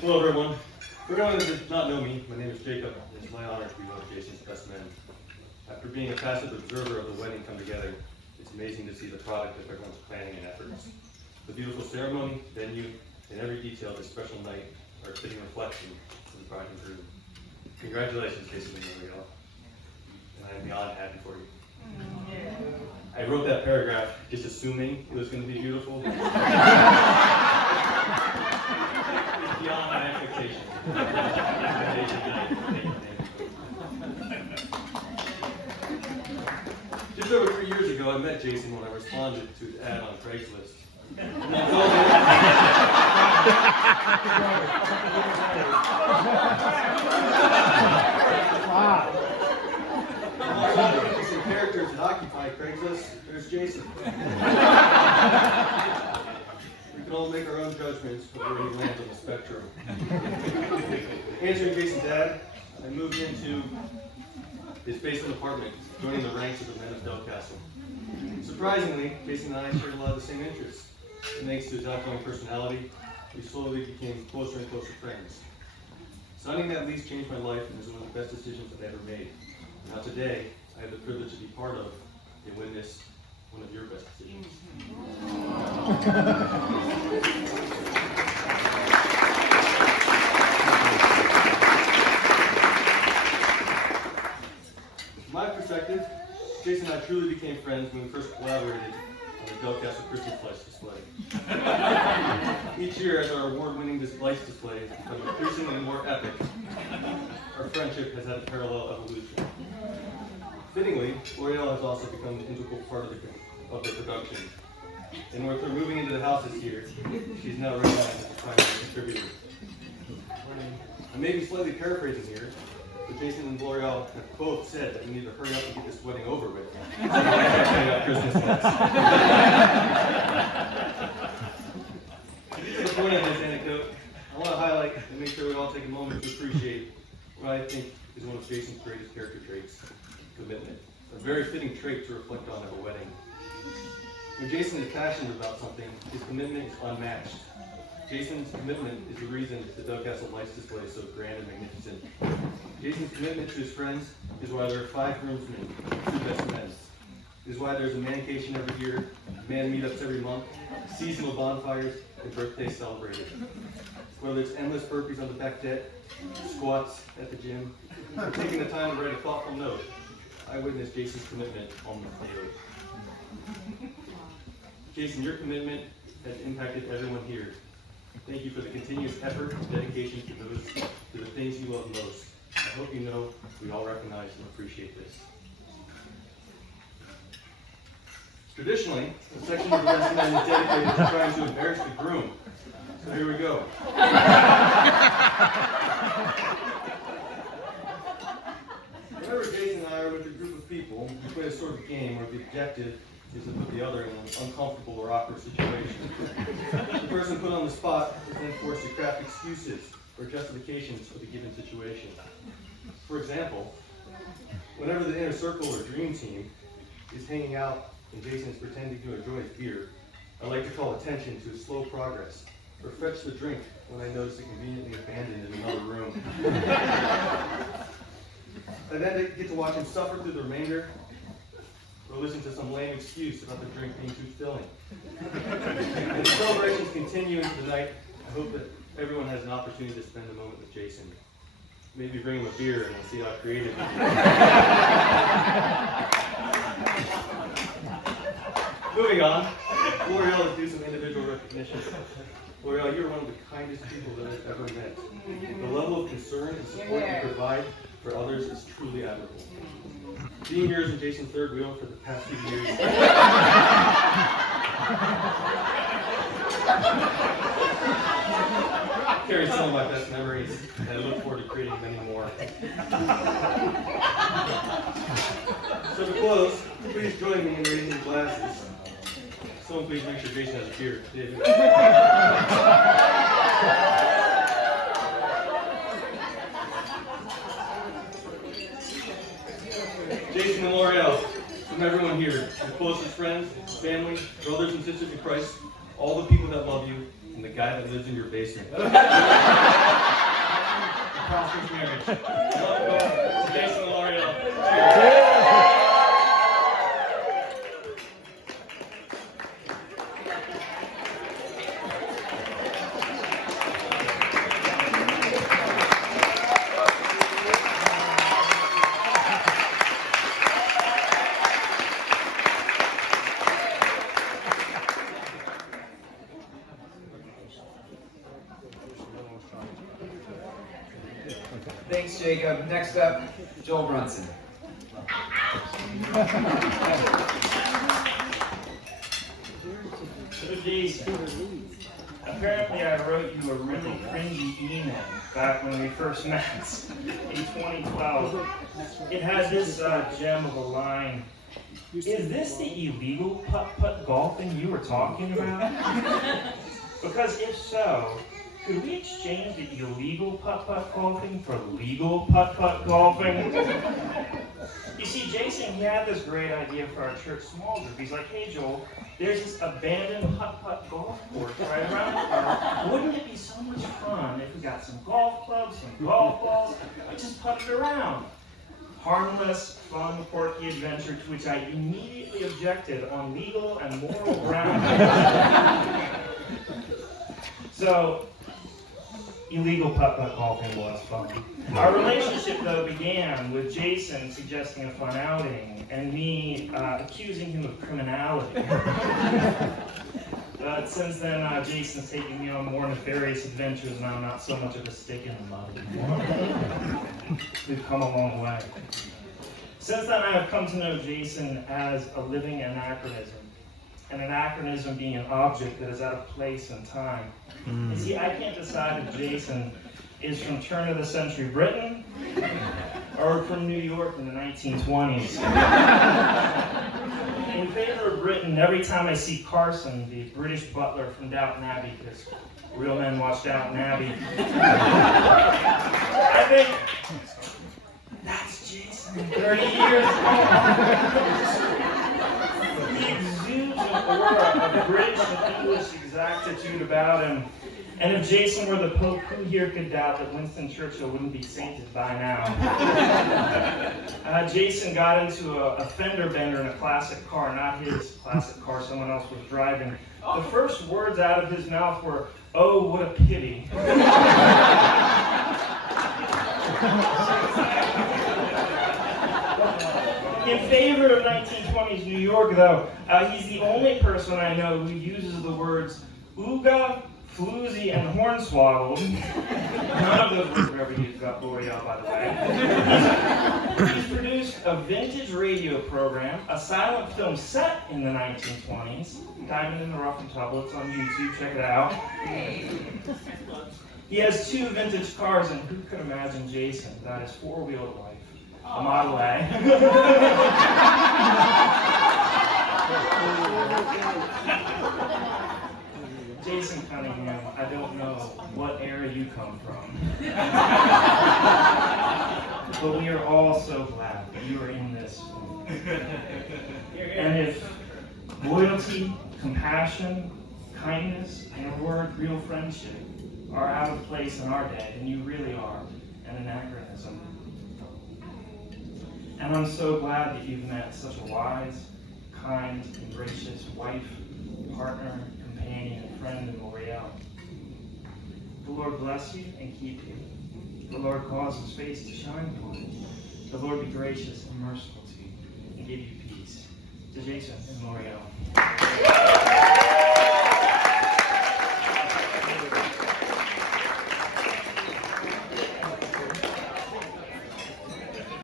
Hello everyone. For anyone that does not know me, my name is Jacob, and it's my honor to be one of Jason's best men. After being a passive observer of the wedding come together, it's amazing to see the product of everyone's planning and efforts. The beautiful ceremony, venue, and every detail of this special night are a fitting reflection of the bride and groom. Congratulations, Jason and Maria, and I am beyond happy for you. I wrote that paragraph just assuming it was going to be beautiful. It's beyond my expectations. Just over 3 years ago, I met Jason when I responded to his ad on Craigslist. And I told him, some characters that occupy Craigslist, there's Jason. We can all make our own judgments of where he lands on the spectrum. Answering Jason's ad, I moved into his basement apartment, joining the ranks of the men of Delcastle. Surprisingly, Jason and I shared a lot of the same interests, and thanks to his outgoing personality, we slowly became closer and closer friends. Signing that lease changed my life and is one of the best decisions I've ever made. Now today, I have the privilege to be part of and witness one of your best decisions. From my perspective, Jason and I truly became friends when we first collaborated on the Delcastle Christmas lights display. Each year, as our award-winning lights display has become increasingly more epic, our friendship has had a parallel evolution. Fittingly, L'Oreal has also become an integral part of the production. And with her moving into the house this year, she's now recognized as a primary contributor. I may be slightly paraphrasing here, but Jason and L'Oreal have both said that we need to hurry up and get this wedding over with. Christmas lights. To the point of this anecdote, I want to highlight and make sure we all take a moment to appreciate what I think is one of Jason's greatest character traits: commitment. A very fitting trait to reflect on at a wedding. When Jason is passionate about something, his commitment is unmatched. Jason's commitment is the reason the Delcastle lights display is so grand and magnificent. Jason's commitment to his friends is why there are 5 groomsmen, 2 best men. It is why there's a mancation every year, man meetups every month, seasonal bonfires, and birthdays celebrated. Whether it's endless burpees on the back deck, squats at the gym, or taking the time to write a thoughtful note, I witnessed Jason's commitment almost daily. Jason, your commitment has impacted everyone here. Thank you for the continuous effort and dedication to the things you love most. I hope you know we all recognize and appreciate this. Traditionally, the section of the lesson is dedicated to trying to embarrass the groom. So here we go. Whenever Jason and I are with a group of people, we play a sort of game where the objective is to put the other in an uncomfortable or awkward situation. The person put on the spot is then forced to craft excuses or justifications for the given situation. For example, whenever the inner circle or dream team is hanging out and Jason is pretending to enjoy his beer, I like to call attention to his slow progress or fetch the drink when I notice it conveniently abandoned in another room. I then get to watch him suffer through the remainder or listen to some lame excuse about the drink being too filling. As the celebrations continue into the night, I hope that everyone has an opportunity to spend a moment with Jason. Maybe bring him a beer and we'll see how creative he is. Moving on, L'Oreal is due some individual recognition. L'Oreal, you're one of the kindest people that I've ever met. The level of concern and support you provide for others is truly admirable. Being yours and Jason's third wheel for the past few years. Carry some of my best memories, and I look forward to creating many more. So to close, please join me in raising glasses. Someone please make sure Jason has a beer. David. Jason and L'Oreal, from everyone here, your closest friends, family, brothers and sisters in Christ, all the people that love you, and the the guy that lives in your basement. Prosperous marriage. Love Jason and L'Oreal. Thanks, Jacob. Next up, Joel Brunson. So Jason, apparently I wrote you a really cringy email back when we first met in 2012. It had this gem of a line. Is this the illegal putt-putt golfing you were talking about? Because if so, could we exchange the illegal putt-putt golfing for legal putt-putt golfing? You see, Jason, he had this great idea for our church small group. He's like, hey, Joel, there's this abandoned putt-putt golf course right around the corner. Wouldn't it be so much fun if we got some golf clubs, some golf balls, and just putted around? Harmless, fun, quirky adventure to which I immediately objected on legal and moral grounds. So, illegal putt-putt golfing was fun. Our relationship, though, began with Jason suggesting a fun outing and me accusing him of criminality. But since then, Jason's taken me on more nefarious adventures, and I'm not so much of a stick in the mud anymore. We've come a long way. Since then, I have come to know Jason as a living anachronism. And an anachronism being an object that is out of place and time. You see, I can't decide if Jason is from turn-of-the-century Britain or from New York in the 1920s. In favor of Britain, every time I see Carson, the British butler from Downton Abbey, because real men watch Downton Abbey, I think, that's Jason 30 years ago. Aura of British and English exactitude about him. And if Jason were the Pope, who here could doubt that Winston Churchill wouldn't be sainted by now? Jason got into a fender bender in a classic car, not his classic car, someone else was driving. The first words out of his mouth were, "Oh, what a pity." In favor of 1920s New York, though, he's the only person I know who uses the words ooga, floozy, and hornswoggled. None of those words were ever used about L'Oreal, by the way. He's produced a vintage radio program, a silent film set in the 1920s, Diamond in the Rough and Tumble. It's on YouTube, check it out. He has 2 vintage cars, and who could imagine Jason without his 4-wheeled wife? A Model A. Jason Cunningham, I don't know what era you come from. But we are all so glad that you are in this film. And if loyalty, compassion, kindness, and a word, real friendship, are out of place in our day, then you really are an anachronism. And I'm so glad that you've met such a wise, kind, and gracious wife, partner, companion, and friend in L'Oreal. The Lord bless you and keep you. The Lord cause his face to shine upon you. The Lord be gracious and merciful to you and give you peace. To Jason and L'Oreal.